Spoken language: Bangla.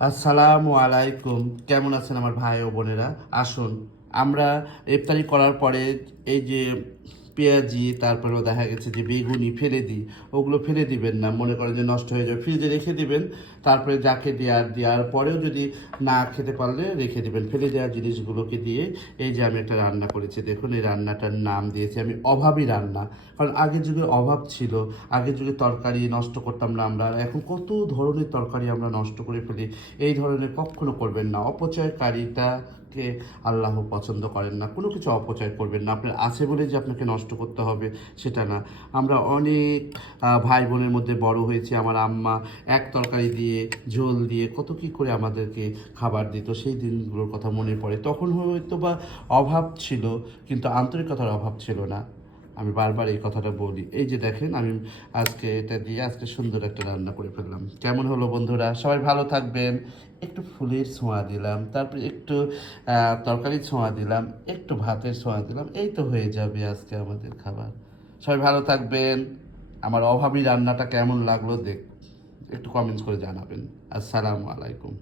আসসালামু আলাইকুম। কেমন আছেন আমার ভাই ও বোনেরা? আসুন আমরা ইফতারি করার পরে এই যে পেঁয়াজি, তারপরেও দেখা গেছে যে বেগুনি ফেলে দিই। ওগুলো ফেলে দিবেন না, মনে করেন যে নষ্ট হয়ে যাবে, ফ্রিজে রেখে দিবেন। তারপরে যাকে দেওয়ার পরেও যদি না খেতে পারলে রেখে দিবেন। ফেলে দেওয়া জিনিসগুলোকে দিয়ে এই যে আমি একটা রান্না করেছি, দেখুন এই রান্নাটার নাম দিয়েছি আমি অভাবী রান্না। কারণ আগের যুগে অভাব ছিল, আগের যুগে তরকারি নষ্ট করতাম না আমরা। আর এখন কত ধরনের তরকারি আমরা নষ্ট করে ফেলি। এই ধরনের কখনো করবেন না। অপচয়কারীটাকে আল্লাহ পছন্দ করেন না। কোনো কিছু অপচয় করবেন না। আপনার আছে বলে যে আপনাকে নষ্ট করতে হবে সেটা না। আমরা অনেক ভাই বোনের মধ্যে বড় হয়েছি। আমার আম্মা এক তরকারি দিয়ে, ঝোল দিয়ে কত কী করে আমাদেরকে খাবার দিত, সেই দিনগুলোর কথা মনে পড়ে। তখন হয়তো বা অভাব ছিল, কিন্তু আন্তরিকতার অভাব ছিল না। আমি বারবার এই কথাটা বলি। এই যে দেখেন, আমি আজকে এটা দিয়ে আজকে সুন্দর একটা রান্না করে ফেললাম। কেমন হলো বন্ধুরা? সবাই ভালো থাকবেন। একটু ফুলের ছোঁয়া দিলাম, তারপরে একটু তরকারির ছোঁয়া দিলাম, একটু ভাতের ছোঁয়া দিলাম, এই তো হয়ে যাবে আজকে আমাদের খাবার। সবাই ভালো থাকবেন। আমার অভাবী রান্নাটা কেমন লাগলো একটু কমেন্টস করে জানাবেন। আসসালামু আলাইকুম।